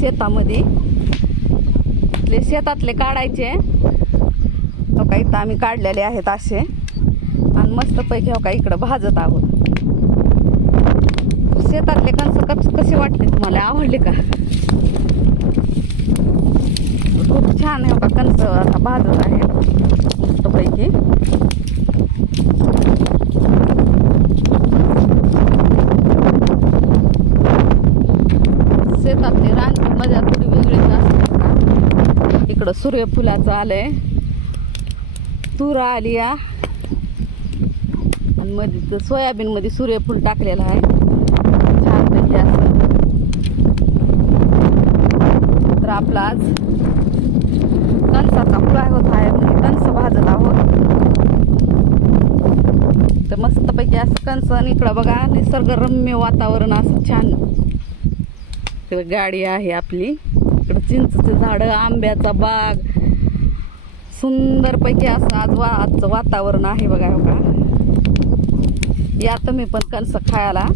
शेतामध्ये. इथले शेतातले काढायचे. हो का इथं आम्ही काढलेले आहेत असे. आणि मस्तपैकी हो का इकडं भाजत आहोत. शेतातले कणस कस कसे वाटले तुम्हाला? आवडले का? खूप छान आहे हो का कणस आता भाजत आहे मस्तपैकी इकडं सूर्यफुलाचं आलंय. तुरा आली या. आणि मध्ये सोयाबीन मध्ये सूर्यफूल टाकलेलं आहे. छानपैकी असं. तर आपला आज कणसाचा फ्राय होत आहे म्हणजे कणस भाजत आहोत. तर मस्तपैकी असं कणस आणि इकडं बघा निसर्गरम्य वातावरण असं छान. गाडी आहे आपली. चिंचचे झाडं आंब्याचा बाग. सुंदरपैकी असं आज वा आजचं वातावरण आहे बघा हो का? या तुम्ही पण कणस खायला.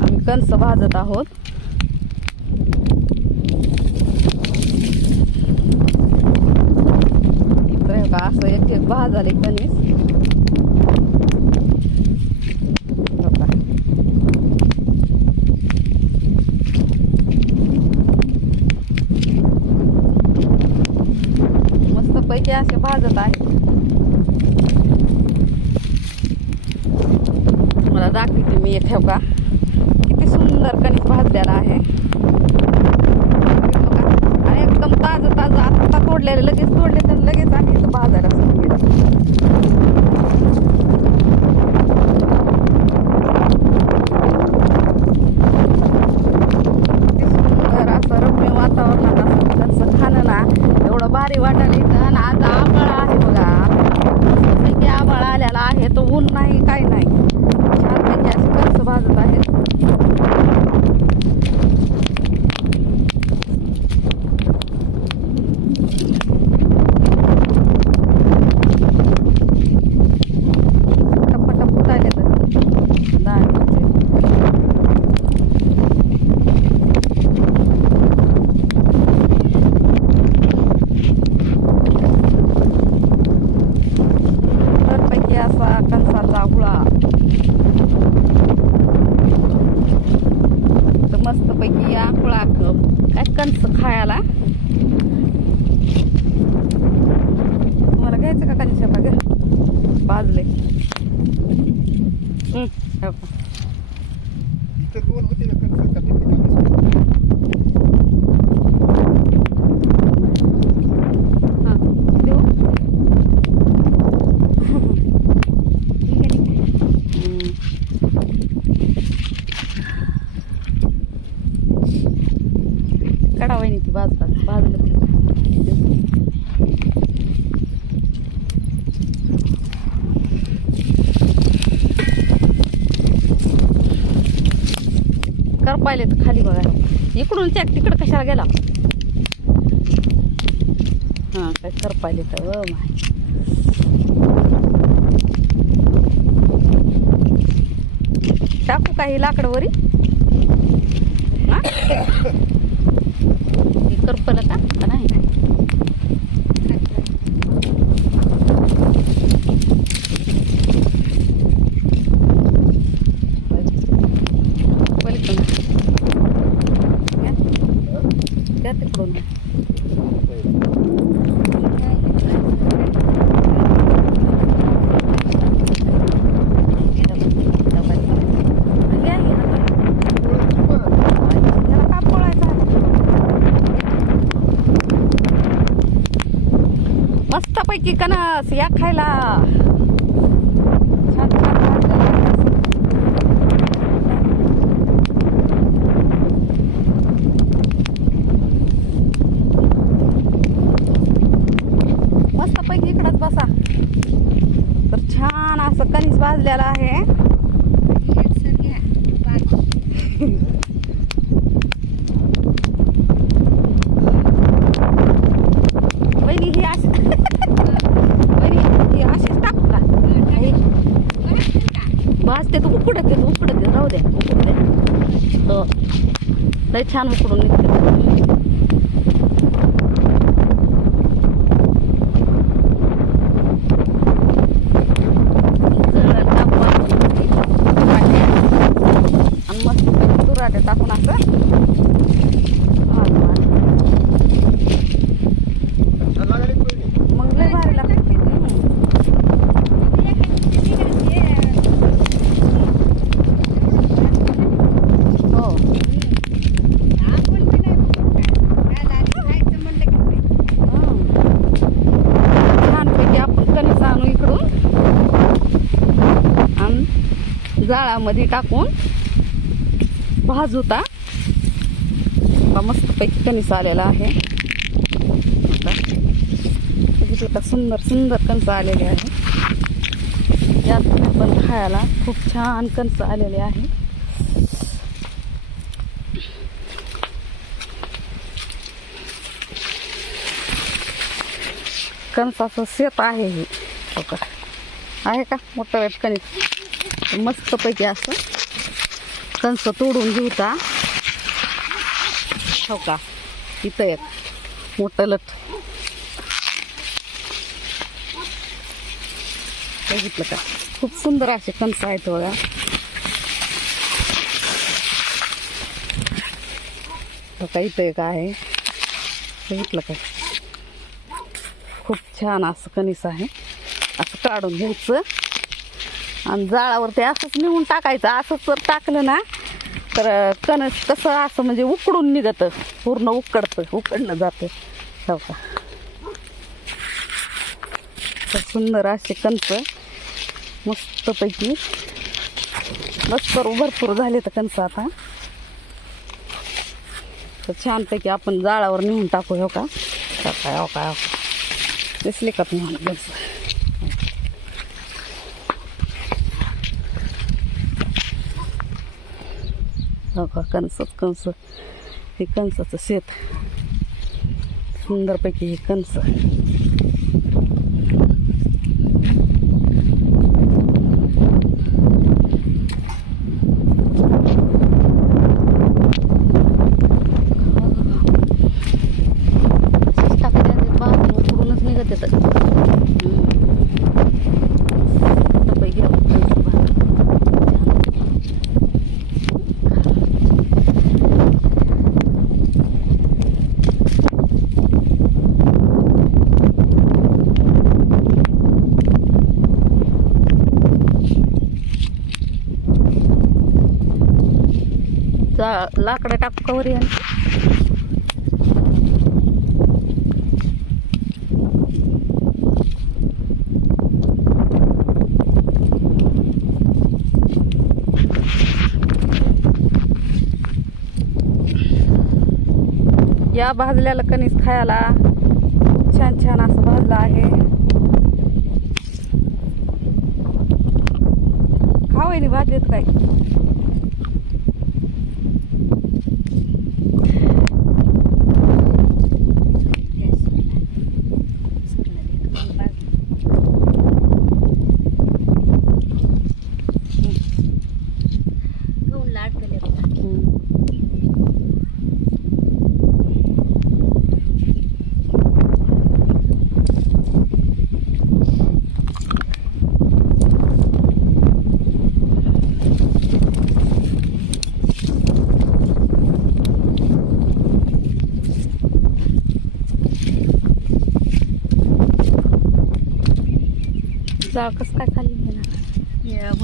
आम्ही कणस भाजत आहोत. का असं एक एक भाजाले कणीस हो का. मस्त पैकी असे भाजत आहे तुम्हाला दाखवते मी एक ठेव का किती सुंदर कणिक भाजलेला आहे बघा. आणि एकदम ताजं ताजं आत्ता तोडलेलं लगेच तोडले तर लगेच आम्ही इथं भाजायला सुरू केलं किती सुंदर असं रम्य वातावरणात असं कसं खाणं ना एवढं भारी वाटायला येतं आणि आज आभाळ आहे बघा पैकी आभाळ आलेला आहे तो ऊन नाही काही नाही छानपैकी असे कणसं भाजत आहेत टप्पा फुटायले तर दाण्याचे पैकी असा कणसाचा हुळा तर मस्त पैकी या हुळा काय कणस खायला तुम्हाला घ्यायचं का कणस बघा भाजले हं, हो का. इथं दोन होते ना कणसं का ते पिकाचे? हा, देऊ? हं. काढा वहिनी ती बाजूला बाजूला कर पाहिले तर खाली बघा. इकडून चॅक तिकडं कशाला गेला? हां काय कर पाहिले तर माय. टाकू काही लाकडवरी हा? हे करपलं का? की पैकी कणस या खायला छान छान भाजलेला कणस. मस्त पैकी इकडंच बसा तर छान असं कणीस भाजलेलं आहे वहिनी ही अशी वहिनी ही अशीच टाकू का हे. भाजते तू उकडत दे तू उकडत दे राहू दे उकडू दे हो. लय छान उकडून निघते जळण टाकू आपण ती भांड्या. आणि मस्त तुराटे टाकून असं भाजू आणि लागायला पडली. मग लय भारी लागते हो छानपैकी आपण कणीस आणू इकडून आणि जाळामध्ये टाकून भाजूता. मस्त मस्तपैकी कणीस आलेला आहे. आता सुंदर सुंदर कणसं आलेले आहे. यात पण खायला खूप छान कणसं आलेले आहे. कणसाचं शेत आहे हे. आहे का? मोठं वेट कणिक मस्तपैकी असं. कणस तोडून घेऊता. हो का? इथं एक. मोठं लट. बघितलं का? खूप सुंदर असे कणस आहेत बघा. बघा का इथं एक आहे. बघितलं का? खूप छान असं कणीस आहे. असं काढून घ्यायचं. आणि जाळावरती असंच निघून टाकायचं. असंच जर टाकलं ना तर कणस कसं असं म्हणजे उकडून निघतं. पूर्ण उकडतं. उकडलं जातं. हो का? तर सुंदर असे कणस मस्तपैकी बस भरपूर झाले तर कणस आता. तर छानपैकी आपण जाळावर नेऊन टाकू हो का? हो का हो का हो दिसले का तुम्हाला हो कणसच कणस. हे कणसाचं शेत. सुंदरपैकी हे कणसं अशीच टाकायची आणि बाजून उकडूनच निघत येतं पैकी आपण कणसं भाजून. जा लाकडं टाकू का या भाजल्याला कणीस खायला छान छान असं भाजलं आहे. खावायनी भाजलेत काय? जाळ कसं काय खाली नेणार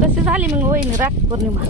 कशी झाली मग वहिनी राखी पौर्णिमा?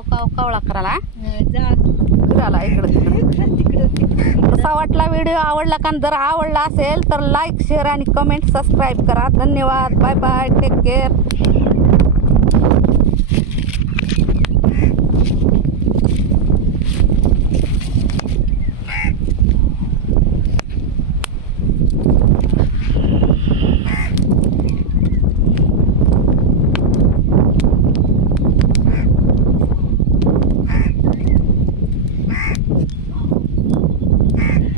काव काव कावळा फिरायला इकडं तिकडं. कसा वाटला व्हिडिओ? आवडला का? जर आवडला असेल तर लाईक शेअर आणि कमेंट सबस्क्राईब करा. धन्यवाद. Bye bye take care